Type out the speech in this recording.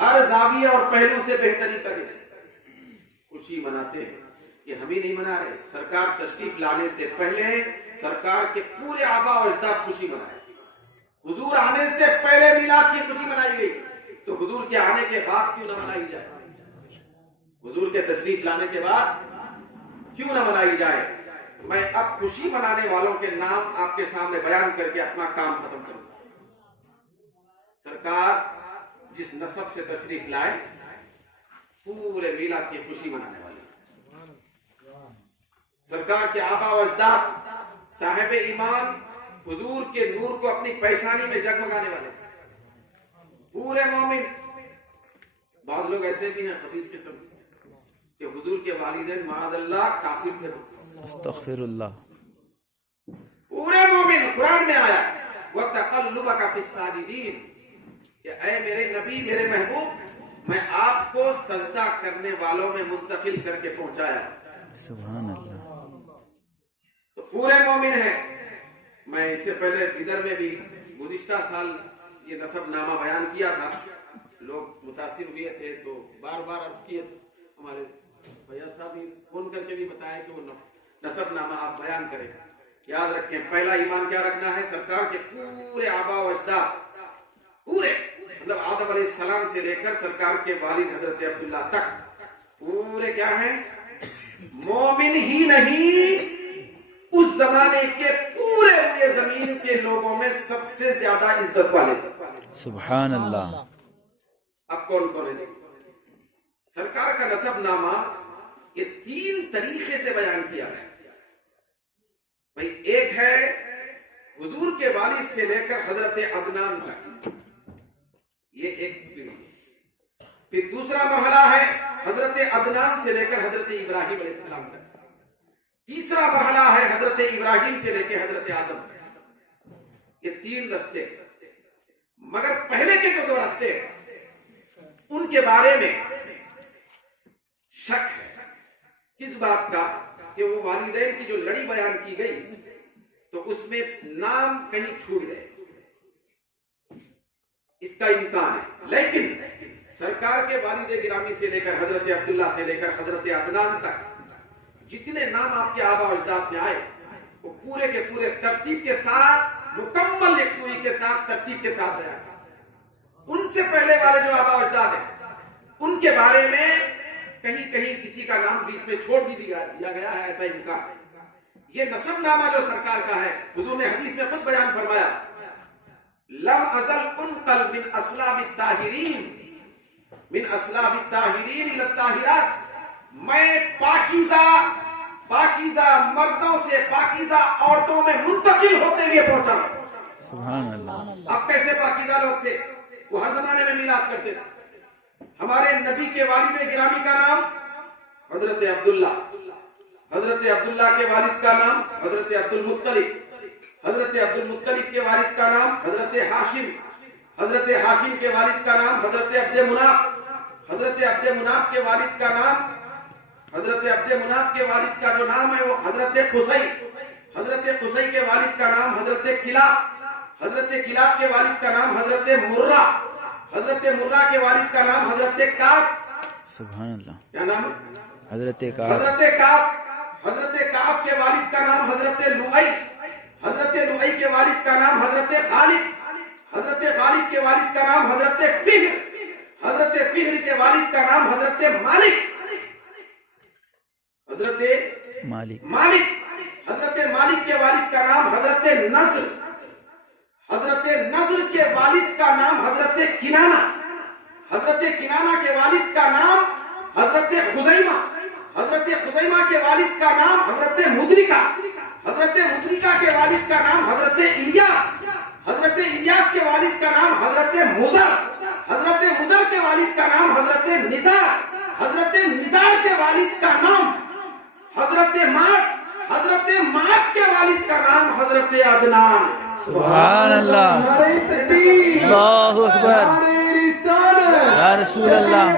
ہر زاویے اور پہلو سے بہتری کا دن ہے. خوشی مناتے ہیں کہ ہم ہی نہیں منا رہے, سرکار تشریف لانے سے پہلے سرکار کے پورے آبا و اجداد خوشی منائے. حضور آنے سے پہلے میلاد کی خوشی منائی گئی, تو حضور کے آنے کے بعد کیوں نہ منائی جائے؟ حضور کے تشریف لانے کے بعد کیوں نہ منائی جائے؟ میں اب خوشی منانے والوں کے نام آپ کے سامنے بیان کر کے اپنا کام ختم کروں گا. سرکار جس نسب سے تشریف لائے پورے میلاد کی خوشی منانے والے, سرکار کے آبا و اجداد صاحب ایمان حضور کے نور کو اپنی پیشانی میں جگمگانے والے تھے. پورے مومن. بعض لوگ ایسے بھی ہیں خبیث قسم کہ حضور کے والدین معاذ اللہ کافر تھے. استغفر اللہ. پورے مومن. قرآن میں آیا وَتَقَلُّبَكَ فِي السَّاجِدِينَ کہ اے میرے نبی, میرے محبوب, میں آپ کو سجدہ کرنے والوں میں منتقل کر کے پہنچایا. سبحان اللہ. تو پورے مومن ہیں. میں اس سے پہلے ادھر میں بھی گزشتہ سال یہ نسب نامہ بیان کیا تھا, لوگ متاثر ہوئے تھے تو بار بار عرض کیے تھے. ہمارے بھیا صاحب بھی فون کر کے بھی بتایا کہ وہ نسب نامہ آپ بیان کریں. یاد رکھیں, پہلا ایمان کیا رکھنا ہے؟ سرکار کے پورے آبا و اجداد, پورے مطلب آدم علیہ السلام سے لے کر سرکار کے والد حضرت عبداللہ تک پورے کیا ہیں؟ مومن ہی نہیں, اس زمانے کے پورے روئے زمین کے لوگوں میں سب سے زیادہ عزت والے تھے. سبحان اللہ. اب کون کون ہے؟ سرکار کا نسب نامہ یہ 3 طریقے سے بیان کیا گیا. بھائی ایک ہے حضور کے والد سے لے کر حضرت عدنان تک, یہ ایک پیڑھی. پھر دوسرا مرحلہ ہے حضرت عدنان سے لے کر حضرت ابراہیم علیہ السلام تک. تیسرا مرحلہ ہے حضرت ابراہیم سے لے کے حضرت آدم تک. یہ 3 رستے. مگر پہلے کے جو 2 رستے ان کے بارے میں شک ہے. کس بات کا؟ کہ وہ والدین کی جو لڑی بیان کی گئی تو اس میں نام کہیں چھوٹ گئے, اس کا امکان ہے. لیکن سرکار کے والد گرامی سے لے کر حضرت عبداللہ سے لے کر حضرت عدنان تک جتنے نام آپ کے آبا و اجداد میں آئے وہ پورے کے پورے ترتیب کے ساتھ, مکمل یکسوئی کے ساتھ, ترتیب کے ساتھ بیان. ان سے پہلے والے جو آبا و اجداد ہیں ان کے بارے میں کہیں کہیں کسی کا نام بیچ میں چھوڑ دیا گیا ہے, ایسا امکان ہے. یہ نسب نامہ جو سرکار کا ہے, حضور نے حدیث میں خود بیان فرمایا لم ازل انقل من اصلاب الطاہرین من اصلاب الطاہرین الى الطاہرات, میں پاکیزہ مردوں سے پاکیزہ عورتوں میں منتقل ہوتے ہوئے پہنچا. سبحان اللہ. اب کیسے پاکیزہ لوگ تھے؟ وہ ہر زمانے میں میلاد کرتے تھے. ہمارے نبی کے والد گرامی کا نام حضرت عبداللہ, حضرت عبداللہ کے والد کا نام حضرت عبد المطلب, حضرت عبد المطلب کے والد کا نام حضرت ہاشم, حضرت ہاشم کے والد کا نام حضرت عبد مناف, حضرت عبد مناف کے والد کا نام حضرت عبد مناف کے والد کا جو نام ہے وہ حضرت قصی, حضرت قصی کے والد کا نام حضرت کلاب, حضرت کلاب کے والد کا نام حضرت مرہ, حضرت مرہ کے والد کا نام حضرت کعب. سبحان اللہ. کیا نام ہے؟ حضرت کعب. حضرت کعب. حضرت کعب کے والد کا نام حضرت لؤی, حضرت لؤی کے والد کا نام حضرت غالب, حضرت غالب کے والد کا نام حضرت فہر, حضرت فہر کے والد کا نام حضرت مالک, حضرت مالک, حضرت مالک کے والد کا نام حضرت نضر, حضرت نضر کے والد کا نام حضرت کنانہ, حضرت کنانہ کے والد کا نام حضرت خزیمہ, حضرت خزیمہ کے والد کا نام حضرت مدرکہ, حضرت مدرکہ کے والد کا نام حضرت الیاس, حضرت الیاس کے والد کا نام حضرت مضر, حضرت مضر کے والد کا نام حضرت نزار, حضرت نزار کے والد کا نام حضرت مات, حضرت مات کے والد کا نام حضرت عدنان. سبحان اللہ. اللہ اکبر. یا رسول اللہ.